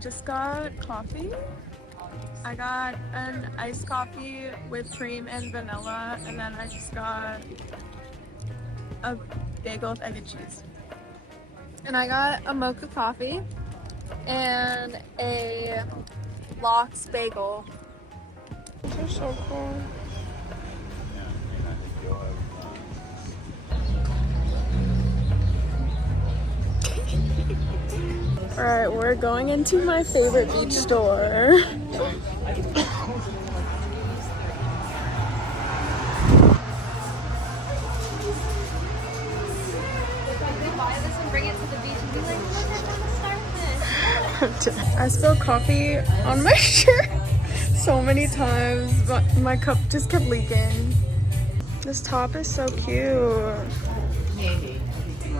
just got coffee. I got an iced coffee with cream and vanilla, and then I just got a bagel with egg and cheese. And I got a mocha coffee and a lox bagel. These are so cool. Alright, we're going into my favorite beach store. I spilled coffee on my shirt so many times, but my cup just kept leaking. This top is so cute.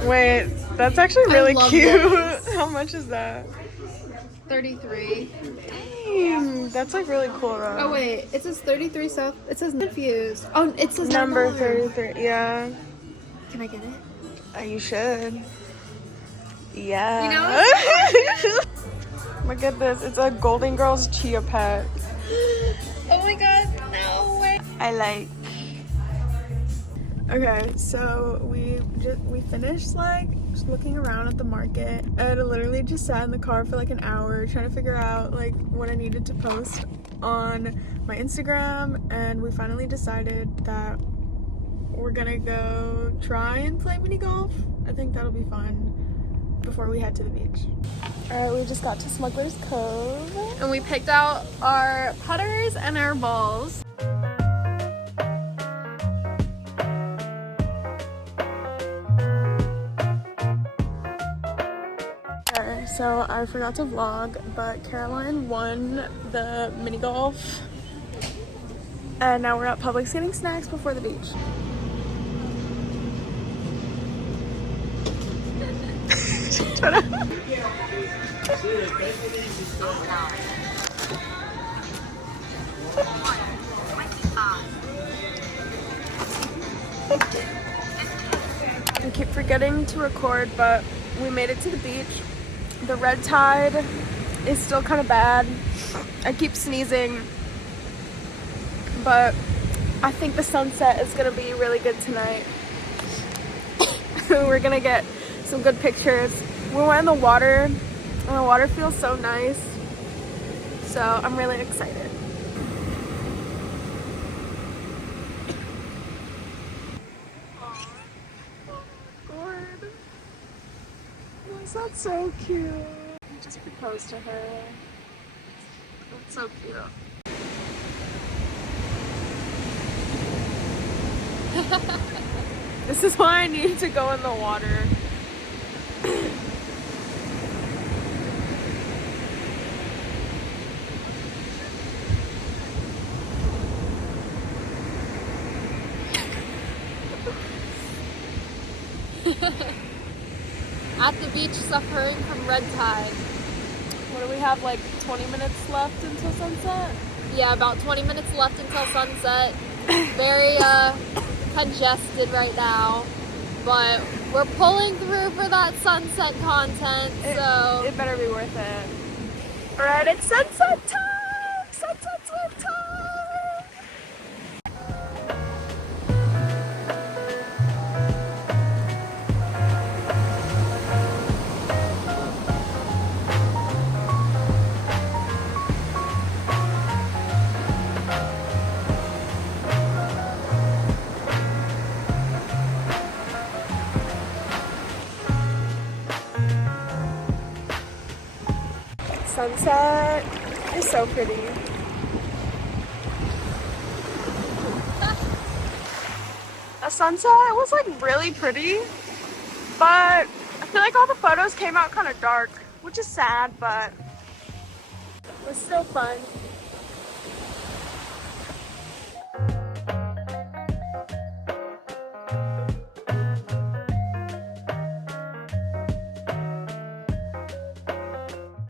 Wait, that's actually really cute. How much is that? 33. Dang, that's like really cool though. Oh wait, it says 33 South. It says confused. Oh, it says Number 33. Yeah. Can I get it? You should. Yeah. You know? Look at this. It's a Golden Girls Chia Pet. Oh my god, no way. I like. Okay, so we finished like just looking around at the market, and I literally just sat in the car for like an hour trying to figure out like what I needed to post on my Instagram, and we finally decided that we're gonna go try and play mini golf. I think that'll be fun before we head to the beach. Alright, we just got to Smuggler's Cove and we picked out our putters and our balls. Okay, so I forgot to vlog, but Caroline won the mini golf and now we're at Publix getting snacks before the beach. Shut up. I keep forgetting to record, but we made it to the beach. The red tide is still kind of bad. I keep sneezing, but I think the sunset is gonna be really good tonight. We're gonna get some good pictures. We went in the water and the water feels so nice, so I'm really excited. Is that so cute? I just proposed to her. That's so cute. This is why I need to go in the water. At the beach suffering from red tide. What do we have, like 20 minutes left until sunset? Yeah, about 20 minutes left until sunset. Very congested right now, but we're pulling through for that sunset content, so it better be worth it. Alright, it's sunset time! Sunset swim time! Sunset is so pretty. A sunset was like really pretty, but I feel like all the photos came out kind of dark, which is sad, but it was still fun.